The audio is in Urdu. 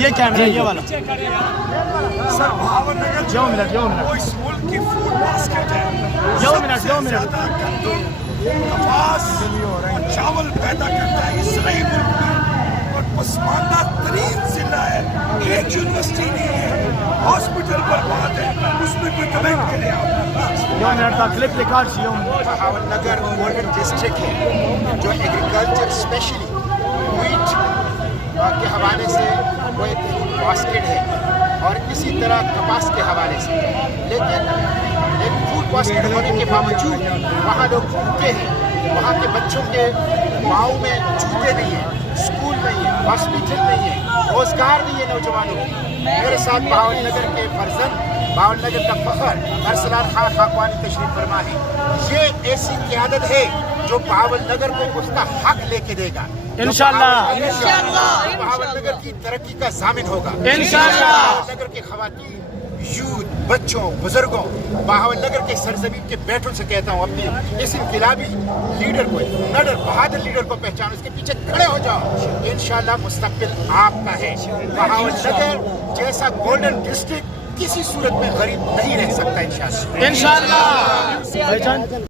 یہ کیمرہ یہ والا سر بھاول نگر جو منٹ وہ اس ملک کی فوڈ باسکٹ ہے. جو سب منٹ سے جو منٹ زیادہ گندم کپاس اور چاول پیدا کرتا ہے اس نئے ملک میں. اور پسماندہ ترین ضلع ہے. ایک یونیورسٹی نہیں ہے, ہاسپٹل برباد ہے, اس میں کوئی کمنٹ کرے آپ. جو منٹ کا کلپ لکھا جو بھاول نگر گولڈن ڈسٹرکٹ ہے جو ایگریکلچر اسپیشلی ویٹ کے حوالے سے وہ ایک فوڈ باسکٹ ہے, اور اسی طرح کپاس کے حوالے سے. لیکن ایک فوڈ باسکٹ ہونے کے باوجود وہاں لوگ بھوکے ہیں. وہاں کے بچوں کے پاؤں میں جوتے نہیں ہیں, اسکول نہیں ہے, ہاسپٹل نہیں ہے, روزگار نہیں ہے نوجوانوں کی. میرے ساتھ بھاول نگر کے فرزند, بھاول نگر کا فخر ارسلان خان خاقوانی تشریف فرما ہے. یہ ایسی قیادت ہے جو بھاول نگر کو اس کا حق لے کے دے گا. انشاءاللہ بھاول نگر کی ترقی کا ضامن ہوگا. انشاءاللہ. بھاول نگر کی خواتین, یوتھ, بچوں, بزرگوں, بھاول نگر کے سرزمین کے بیٹوں سے کہتا ہوں اپنی اس انقلابی لیڈر کو, نڈر بہادر لیڈر کو پہچانو, اس کے پیچھے کھڑے ہو جاؤ. انشاءاللہ مستقبل آپ کا ہے. بھاول نگر جیسا گولڈن ڈسٹرکٹ کسی صورت میں غریب نہیں رہ سکتا. انشاءاللہ. انشاءاللہ.